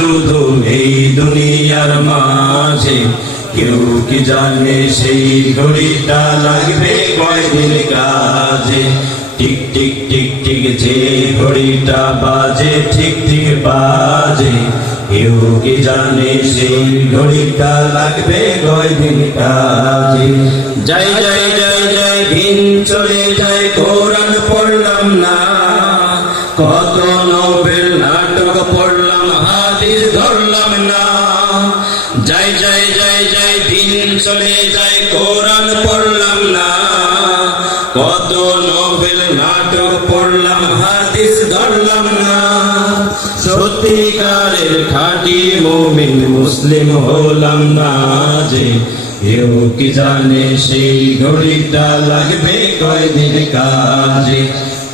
শুধু এই দুনিয়ার মাঝে। কেউ কি জানে সেই ঘড়িটা লাগবে কয়দিন কাজে? টিক টিক টিক টিক, যে ঘড়িটা বাজে, ঠিক ঠিক বাজে। কেউ কি জানে সেই ঘড়িটা লাগবে কয়দিন কাজে? যাই যাই যাই যাই, দিন চলে যায় কোরআন দিন চলে যায়, কোরআন পড়লাম না। কত নোবেল নাটক পড়লাম, হাদিস ধরলাম না। সত্যিকারের খাঁটি মুমিন মুসলিম হলাম না যে, কেউ কি জানে সেই ঘড়িটা লাগবে কয়দিন কাজে?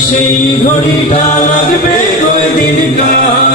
সেই ঘড়িটা লাগবে দিন কাল